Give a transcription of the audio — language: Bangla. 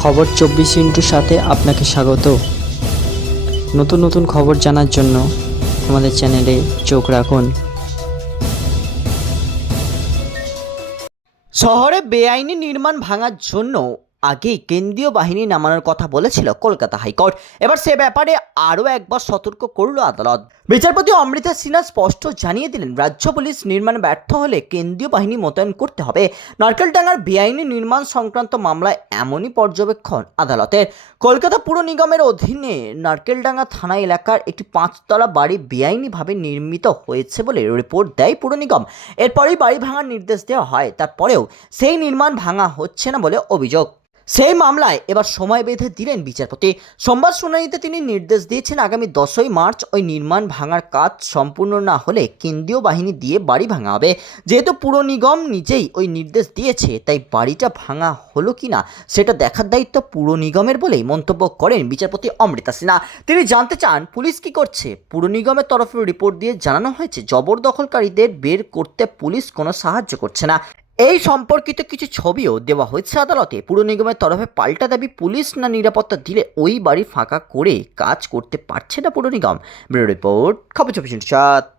খবর চব্বিশ ইন্টুর সাথে আপনাকে স্বাগত। নতুন নতুন খবর জানার জন্য আমাদের চ্যানেলে চোখ রাখুন। শহরে বেআইনি নির্মাণ ভাঙার জন্য আগেই কেন্দ্রীয় বাহিনী নামানোর কথা বলেছিল কলকাতা হাইকোর্ট। এবার সে ব্যাপারে আরও একবার সতর্ক করল আদালত। বিচারপতি অমৃতা সিনহা স্পষ্ট জানিয়ে দিলেন, রাজ্য পুলিশ নির্মাণ ব্যর্থ হলে কেন্দ্রীয় বাহিনী মোতায়েন করতে হবে। নারকেলডাঙ্গার বেআইনি নির্মাণ সংক্রান্ত মামলায় এমনই পর্যবেক্ষণ আদালতের। কলকাতা পুর নিগমের অধীনে নারকেলডাঙ্গা থানা এলাকার একটি পাঁচতলা বাড়ি বেআইনিভাবে নির্মিত হয়েছে বলে রিপোর্ট দেয় পুর নিগম। এরপরেই বাড়ি ভাঙার নির্দেশ দেওয়া হয়, তারপরেও সেই নির্মাণ ভাঙা হচ্ছে না বলে অভিযোগ। সেই মামলায় এবার সময় বেঁধে দিলেন বিচারপতি। সোমবার শুনানিতে তিনি নির্দেশ দিয়েছেন আগামী দশই মার্চ ওই নির্মাণ ভাঙার কাজ সম্পূর্ণ না হলে কেন্দ্রীয় বাহিনী দিয়ে বাড়ি ভাঙা হবে। যেহেতু পুর নিগম নিজেই ওই নির্দেশ দিয়েছে, তাই বাড়িটা ভাঙা হলো কি না সেটা দেখার দায়িত্ব পুর নিগমের বলেই মন্তব্য করেন বিচারপতি অমৃতা সিনহা। তিনি জানতে চান, পুলিশ কি করছে? পুর নিগমের তরফে রিপোর্ট দিয়ে জানানো হয়েছে, জবরদখলকারীদের বের করতে পুলিশ কোনো সাহায্য করছে না। এই সম্পর্কিত কিছু ছবিও দেওয়া হয়েছে আদালতে। পুর নিগমের তরফে পাল্টা দাবি পুলিশ না নিরাপত্তা দিলে ওই বাড়ি ফাঁকা করে কাজ করতে পারছে না পুর নিগম। রিপোর্ট, খবর চব্বিশ সাত।